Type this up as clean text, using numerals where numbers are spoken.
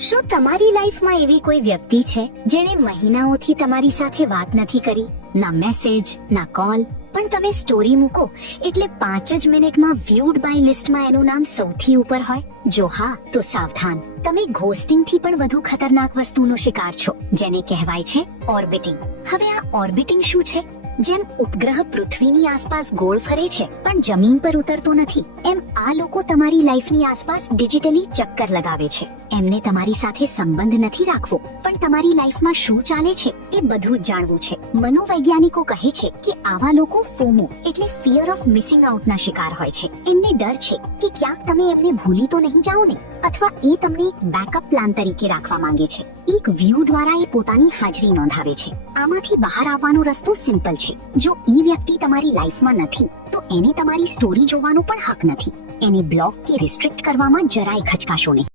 શું તમારી લાઈફમાં એવી કોઈ વ્યક્તિ છે જેણે મહિનાઓથી તમારી સાથે વાત નથી કરી? ના મેસેજ, ના કોલ, પણ તમે સ્ટોરી મૂકો એટલે 5 જ મિનિટમાં વ્યુડ બાય લિસ્ટમાં એનું નામ સૌથી ઉપર હોય? જો હા, તો સાવધાન, તમે ઘોસ્ટિંગ થી પણ વધુ ખતરનાક વસ્તુનો શિકાર છો, જેને કહેવાય છે ઓર્બિટિંગ. હવે આ ઓર્બિટિંગ શું છે? જેમ ઉપગ્રહ પૃથ્વીની આસપાસ ગોળ ફરે છે પણ જમીન પર ઉતરતો નથી, એમ આ લોકો તમારી લાઈફની આસપાસ ડિજિટલી ચક્કર લગાવે છે. એમને તમારી સાથે સંબંધ નથી રાખવો, પણ તમારી લાઈફમાં શું ચાલે છે એ બધું જ જાણવું છે. મનોવૈજ્ઞાનિકો કહે છે કે આવા લોકો ફોમો એટલે ફિયર ઓફ મિસિંગ આઉટ ના શિકાર હોય છે. એમને ડર છે કે ક્યાંક તમે એમને ભૂલી તો નહીં જાઓ ને, અથવા એ તમને એક બેકઅપ પ્લાન તરીકે રાખવા માંગે છે. એક વ્યૂ દ્વારા એ પોતાની હાજરી નોંધાવે છે. આમાંથી બહાર આવવાનો રસ્તો સિમ્પલ છે. જો એ વ્યક્તિ તમારી લાઈફમાં નથી તો એને તમારી સ્ટોરી જોવાનો પણ હક નથી. એને બ્લોક કે રિસ્ટ્રિક્ટ કરવામાં જરાય ખચકાશો નહીં.